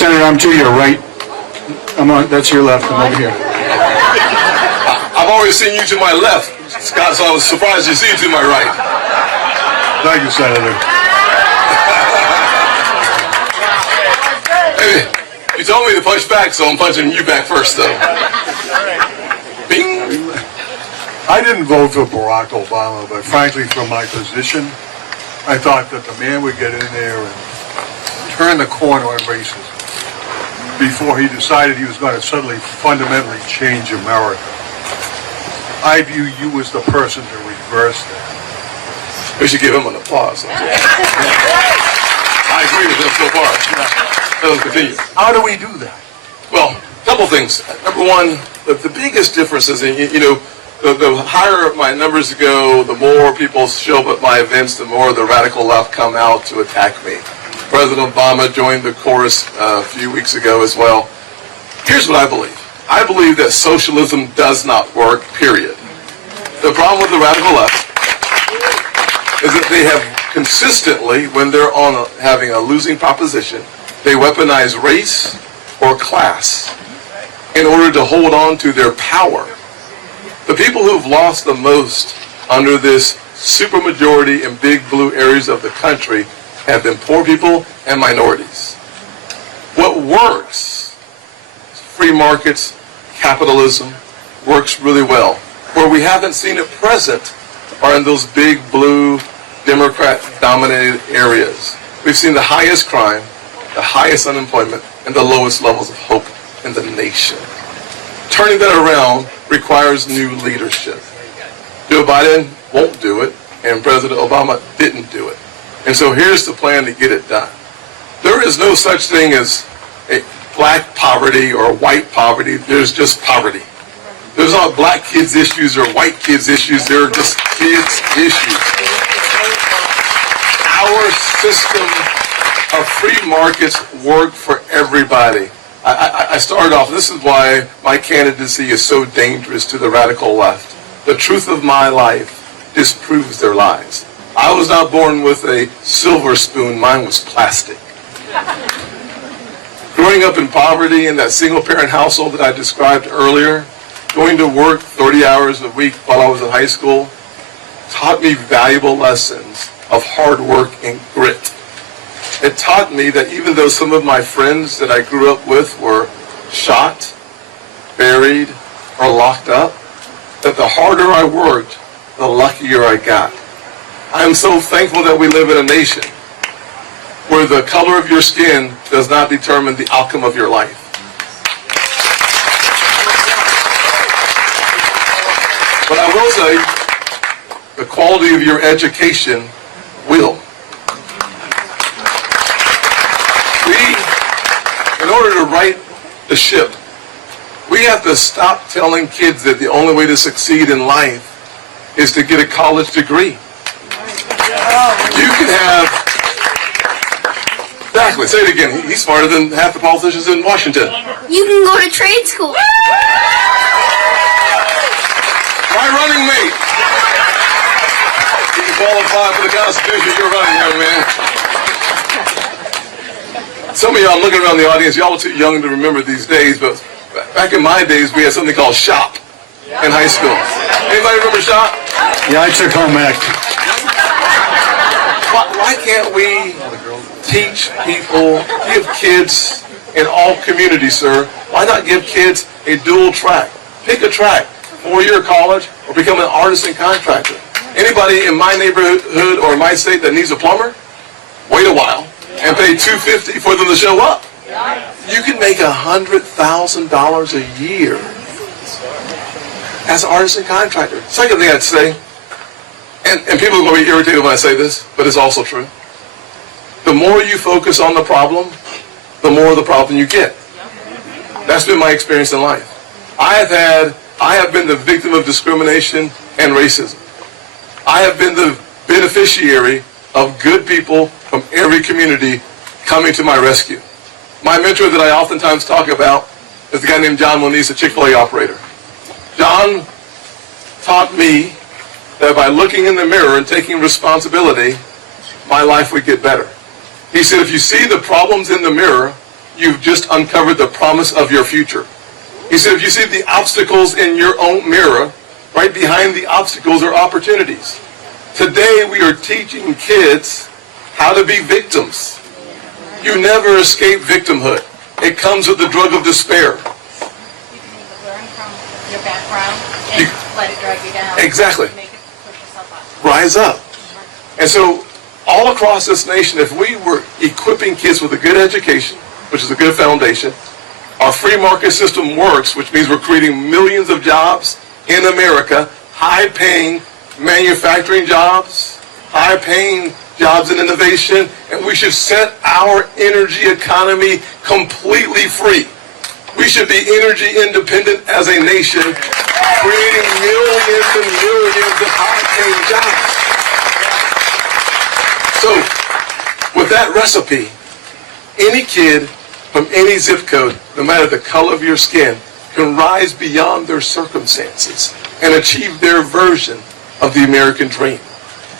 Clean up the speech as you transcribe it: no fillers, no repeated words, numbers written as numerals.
Senator, I'm to your right. That's your left. I'm over here. I've always seen you to my left, Scott, so I was surprised to see you to my right. Thank you, Senator. Hey, you told me to punch back, so I'm punching you back first, though. Bing. I didn't vote for Barack Obama, but frankly, from my position, I thought that the man would get in there and turn the corner on racism before he decided he was going to suddenly fundamentally change America. I view you as the person to reverse that. We should give him an applause. I agree with him so far. Let's continue. How do we do that? Well, a couple things. Number one, the biggest difference is, the higher my numbers go, the more people show up at my events, the more the radical left come out to attack me. President Obama joined the chorus a few weeks ago as well. Here's what I believe. I believe that socialism does not work, period. The problem with the radical left is that they have consistently, when they're having a losing proposition, they weaponize race or class in order to hold on to their power. The people who have lost the most under this supermajority in big blue areas of the country have been poor people and minorities. What works, free markets, capitalism, works really well. Where we haven't seen it present are in those big blue Democrat-dominated areas. We've seen the highest crime, the highest unemployment, and the lowest levels of hope in the nation. Turning that around requires new leadership. Joe Biden won't do it, and President Obama didn't do it. And so here's the plan to get it done. There is no such thing as a black poverty or white poverty. There's just poverty. There's not black kids' issues or white kids' issues. There are just kids' issues. Our system of free markets work for everybody. I started off, this is why my candidacy is so dangerous to the radical left. The truth of my life disproves their lies. I was not born with a silver spoon, mine was plastic. Growing up in poverty in that single-parent household that I described earlier, going to work 30 hours a week while I was in high school, taught me valuable lessons of hard work and grit. It taught me that even though some of my friends that I grew up with were shot, buried, or locked up, that the harder I worked, the luckier I got. I am so thankful that we live in a nation where the color of your skin does not determine the outcome of your life. But I will say, the quality of your education will. In order to right the ship, we have to stop telling kids that the only way to succeed in life is to get a college degree. You can have, exactly, say it again, he's smarter than half the politicians in Washington. You can go to trade school. My running mate. You can qualify for the Constitution, you're running, young man. Some of y'all, I'm looking around the audience, y'all are too young to remember these days, but back in my days, we had something called SHOP in high school. Anybody remember SHOP? Yeah, I took home ec. Why can't we teach people, give kids in all communities, sir, why not give kids a dual track? Pick a track, 4-year college, or become an artisan contractor. Anybody in my neighborhood or my state that needs a plumber, wait a while and pay $250 for them to show up. You can make $100,000 a year as an artisan contractor. Second thing I'd say, and people are going to be irritated when I say this, but it's also true. The more you focus on the problem, the more of the problem you get. That's been my experience in life. I have been the victim of discrimination and racism. I have been the beneficiary of good people from every community coming to my rescue. My mentor that I oftentimes talk about is a guy named John Moniz, a Chick-fil-A operator. John taught me that by looking in the mirror and taking responsibility, my life would get better. He said, if you see the problems in the mirror, you've just uncovered the promise of your future. He said, if you see the obstacles in your own mirror, right behind the obstacles are opportunities. Today we are teaching kids how to be victims. You never escape victimhood. It comes with the drug of despair. You can either learn from your background and let it drag you down. Exactly. Make it push yourself up. Rise up. And so all across this nation, if we were equipping kids with a good education, which is a good foundation, our free market system works, which means we're creating millions of jobs in America, high-paying manufacturing jobs, high-paying jobs in innovation, and we should set our energy economy completely free. We should be energy independent as a nation, creating millions and millions of high-paying jobs. So, with that recipe, any kid from any zip code, no matter the color of your skin, can rise beyond their circumstances and achieve their version of the American dream.